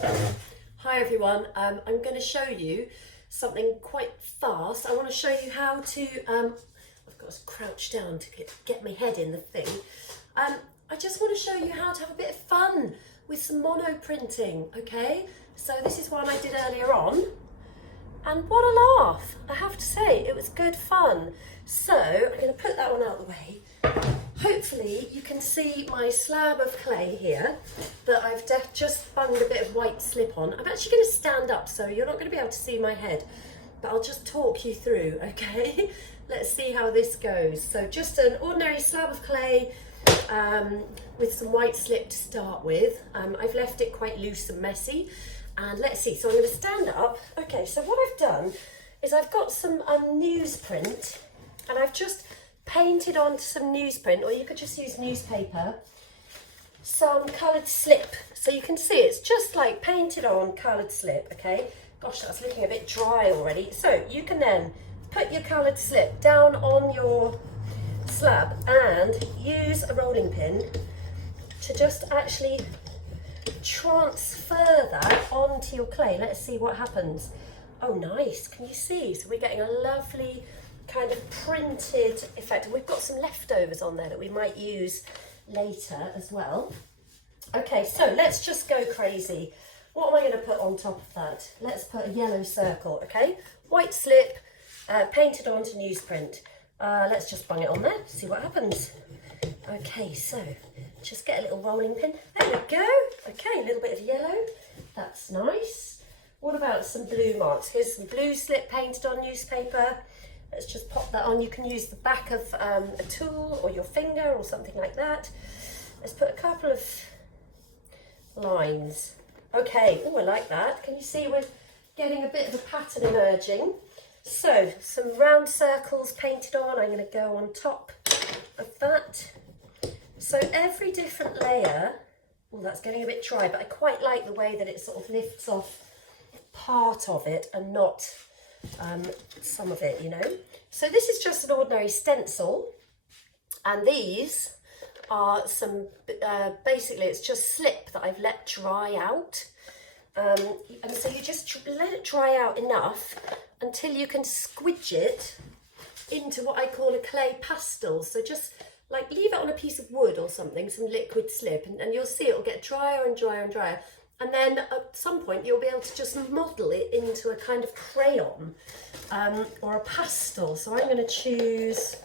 Hi everyone, I'm going to show you something quite fast. I want to show you how to, I've got to crouch down to get my head in the thing. I just want to show you how to have a bit of fun with some mono printing, okay? So this is one I did earlier on, and what a laugh, I have to say, it was good fun. So I'm going to put that one out of the way. Hopefully you can see my slab of clay here that I've just bunged a bit of white slip on. I'm actually going to stand up so you're not going to be able to see my head, but I'll just talk you through, okay? Let's see how this goes. So just an ordinary slab of clay with some white slip to start with. I've left it quite loose and messy, and let's see. So I'm going to stand up. Okay, so what I've done is I've got some newsprint, and I've just painted onto some newsprint, or you could just use newspaper, some coloured slip. So you can see it's just like painted on coloured slip, okay? Gosh, that's looking a bit dry already. So you can then put your coloured slip down on your slab and use a rolling pin to just actually transfer that onto your clay. Let's see what happens. Oh, nice. Can you see? So we're getting a lovely kind of printed effect. We've got some leftovers on there that we might use later as well. Okay, so let's just go crazy. What am I going to put on top of that? Let's put a yellow circle, okay? White slip, painted onto newsprint. Let's just bung it on there, see what happens. Okay, so just get a little rolling pin. There we go. Okay, a little bit of yellow. That's nice. What about some blue marks? Here's some blue slip painted on newspaper. Let's just pop that on. You can use the back of a tool or your finger or something like that. Let's put a couple of lines. Okay, oh, I like that. Can you see we're getting a bit of a pattern emerging? So some round circles painted on. I'm going to go on top of that. So every different layer, well, that's getting a bit dry, but I quite like the way that it sort of lifts off part of it and not some of it, you know. So this is just an ordinary stencil, and these are some basically it's just slip that I've let dry out, and so you just let it dry out enough until you can squidge it into what I call a clay pastel. So just like leave it on a piece of wood or something, some liquid slip, and you'll see it'll get drier and drier and drier. And then at some point you'll be able to just model it into a kind of crayon or a pastel. So I'm going to choose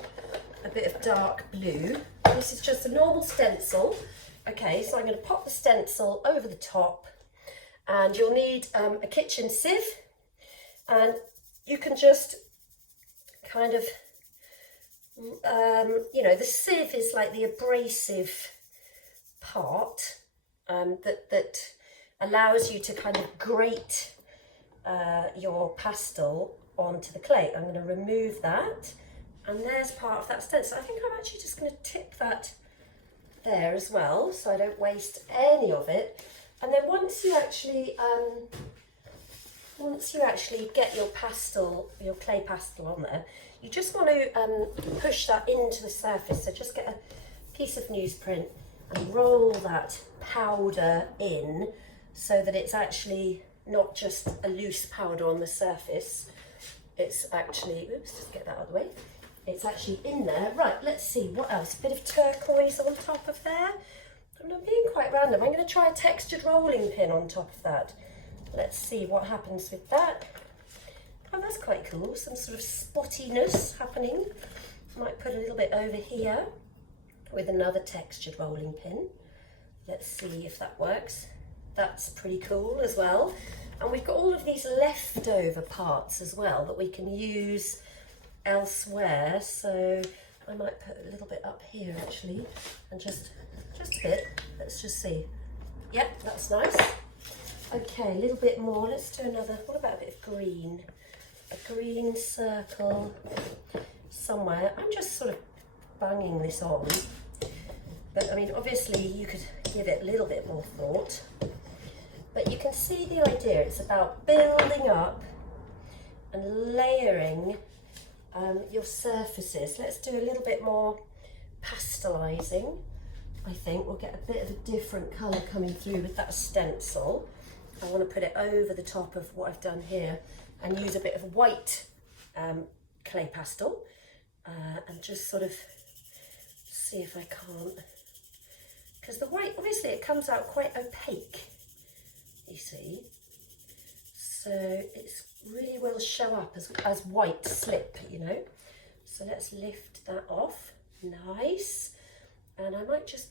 a bit of dark blue. This is just a normal stencil. Okay, so I'm going to pop the stencil over the top, and you'll need a kitchen sieve, and you can just kind of, you know, the sieve is like the abrasive part that allows you to kind of grate your pastel onto the clay. I'm going to remove that, and there's part of that stencil. I think I'm actually just going to tip that there as well, so I don't waste any of it. And then once you actually get your pastel, your clay pastel on there, you just want to push that into the surface. So just get a piece of newsprint and roll that powder in, so that it's actually not just a loose powder on the surface. It's actually, oops, just get that out of the way. It's actually in there. Right, let's see, what else? A bit of turquoise on top of there. I'm being quite random. I'm going to try a textured rolling pin on top of that. Let's see what happens with that. Oh, that's quite cool. Some sort of spottiness happening. Might put a little bit over here with another textured rolling pin. Let's see if that works. That's pretty cool as well. And we've got all of these leftover parts as well that we can use elsewhere. So I might put a little bit up here actually, and just a bit. Let's just see. Yep, that's nice. Okay, a little bit more. Let's do another. What about a bit of green? A green circle somewhere. I'm just sort of banging this on. But I mean, obviously you could give it a little bit more thought. But you can see the idea. It's about building up and layering your surfaces. Let's do a little bit more pastelising. I think we'll get a bit of a different colour coming through with that stencil. I want to put it over the top of what I've done here and use a bit of white clay pastel and just sort of see if I can't, because the white, obviously it comes out quite opaque, you see, so it's really will show up as white slip, you know. So let's lift that off, nice, and I might just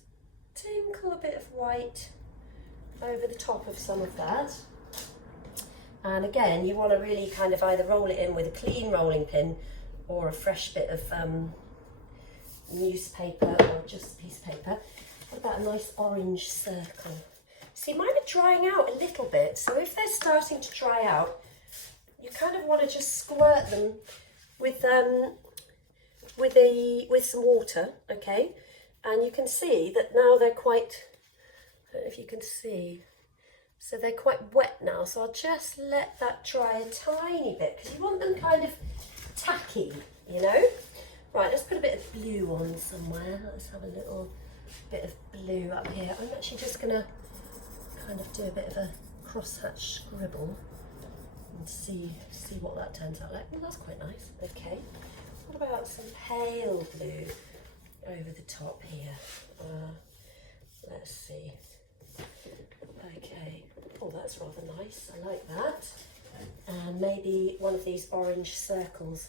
tinkle a bit of white over the top of some of that. And again, you want to really kind of either roll it in with a clean rolling pin or a fresh bit of newspaper or just a piece of paper. What about a nice orange circle? See, mine are drying out a little bit, so if they're starting to dry out, you kind of want to just squirt them with some water, okay? And you can see that now they're quite, I don't know if you can see, so they're quite wet now, so I'll just let that dry a tiny bit, because you want them kind of tacky, you know? Right, let's put a bit of blue on somewhere. Let's have a little bit of blue up here. I'm actually just going to kind of do a bit of a crosshatch scribble and see what that turns out like. Well, that's quite nice. Okay. What about some pale blue over the top here? Let's see. Okay. Oh, that's rather nice. I like that. And maybe one of these orange circles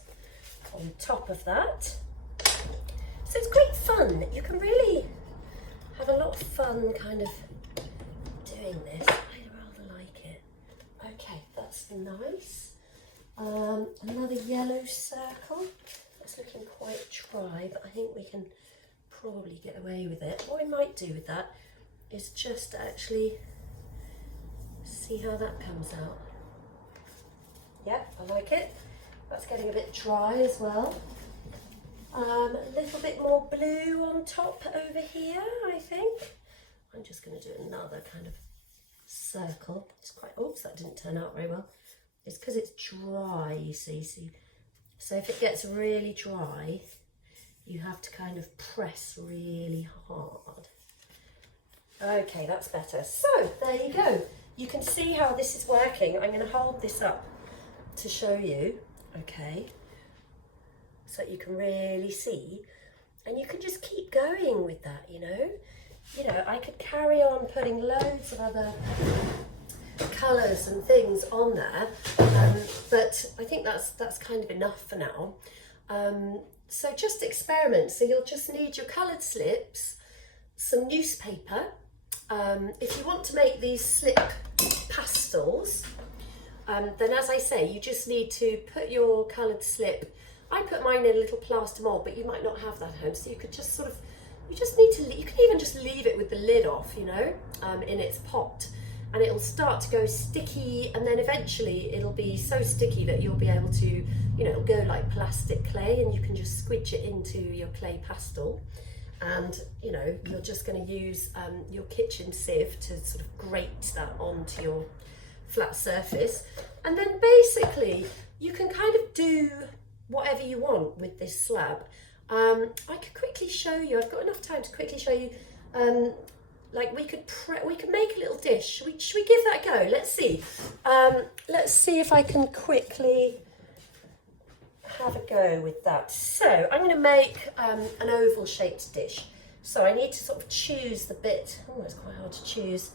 on top of that. So it's great fun. You can really have a lot of fun kind of doing this. I rather like it. Okay, that's nice. Another yellow circle. That's looking quite dry, but I think we can probably get away with it. What I might do with that is just actually see how that comes out. Yep, I like it. That's getting a bit dry as well. A little bit more blue on top over here, I think. I'm just going to do another kind of circle. It's quite, oops, that didn't turn out very well. It's because it's dry, you see. So if it gets really dry, you have to kind of press really hard. Okay, that's better. So there you go. You can see how this is working. I'm going to hold this up to show you, okay, so that you can really see, and you can just keep going with that, you know. I could carry on putting loads of other colours and things on there, but I think that's kind of enough for now. So just experiment. So you'll just need your coloured slips, some newspaper. If you want to make these slip pastels, then as I say, you just need to put your coloured slip, I put mine in a little plaster mould, but you might not have that at home, so you could just sort of, you can even just leave it with the lid off, you know, in its pot, and it'll start to go sticky, and then eventually it'll be so sticky that you'll be able to, you know, it'll go like plastic clay, and you can just squidge it into your clay pastel. And you know, you're just going to use your kitchen sieve to sort of grate that onto your flat surface, and then basically you can kind of do whatever you want with this slab. I could quickly show you, I've got enough time to quickly show you, like we could make a little dish. Should we give that a go? Let's see. Let's see if I can quickly have a go with that. So I'm going to make an oval shaped dish. So I need to sort of choose the bit. Oh, it's quite hard to choose.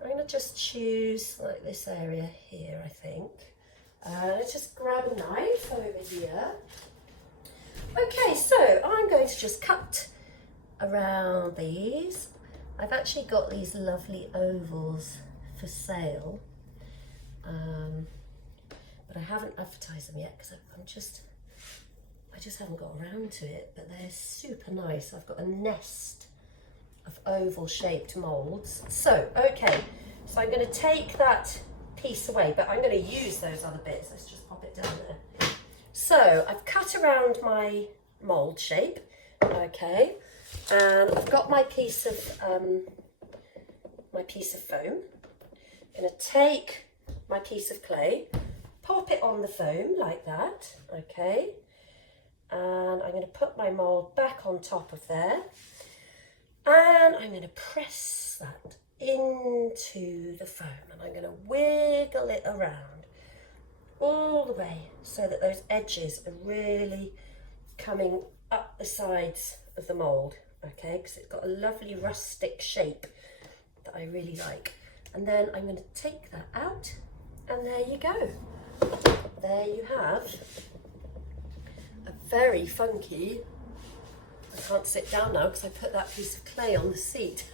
I'm going to just choose like this area here, I think. Let's just grab a knife over here. Okay, so I'm going to just cut around these. I've actually got these lovely ovals for sale. But I haven't advertised them yet because I just haven't got around to it, but they're super nice. I've got a nest of oval shaped moulds. So, okay, so I'm going to take that piece away, but I'm going to use those other bits. Let's just pop it down there. So I've cut around my mould shape, okay, and I've got my piece of foam. I'm going to take my piece of clay, pop it on the foam like that, okay, and I'm going to put my mould back on top of there, and I'm going to press that into the foam, and I'm going to wiggle it around all the way so that those edges are really coming up the sides of the mould, okay, because it's got a lovely rustic shape that I really like. And then I'm going to take that out, and there you go. There you have a very funky, I can't sit down now because I put that piece of clay on the seat,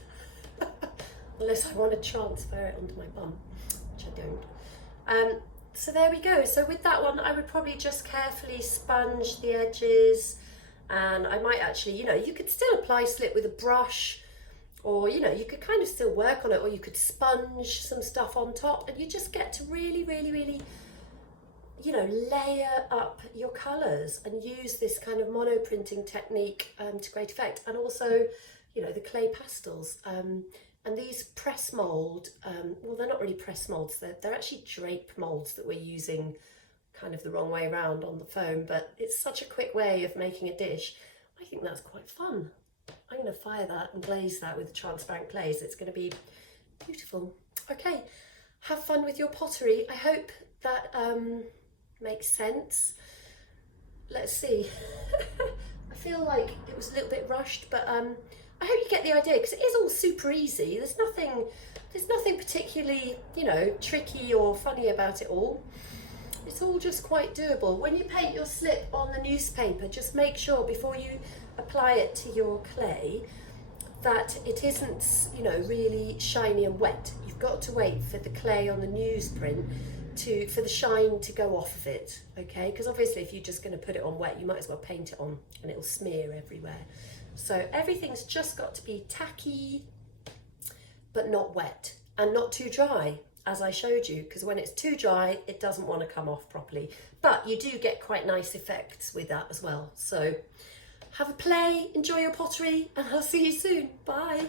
unless I want to transfer it onto my bum, which I don't. So there we go. So with that one, I would probably just carefully sponge the edges, and I might actually, you know, you could still apply slip with a brush, or, you know, you could kind of still work on it, or you could sponge some stuff on top, and you just get to really, really, really, you know, layer up your colours and use this kind of mono printing technique to great effect. And also, you know, the clay pastels. And these press mould, well, they're not really press moulds, they're actually drape moulds that we're using kind of the wrong way around on the foam, but it's such a quick way of making a dish. I think that's quite fun. I'm going to fire that and glaze that with transparent glaze. It's going to be beautiful. Okay, have fun with your pottery. I hope that makes sense. Let's see. I feel like it was a little bit rushed, but I hope you get the idea, because it is all super easy. There's nothing particularly, you know, tricky or funny about it all. It's all just quite doable. When you paint your slip on the newspaper, just make sure before you apply it to your clay that it isn't, you know, really shiny and wet. You've got to wait for the clay on the newsprint for the shine to go off of it, okay? Because obviously if you're just going to put it on wet, you might as well paint it on and it'll smear everywhere. So everything's just got to be tacky, but not wet, and not too dry, as I showed you, because when it's too dry, it doesn't want to come off properly. But you do get quite nice effects with that as well. So have a play, enjoy your pottery, and I'll see you soon. Bye.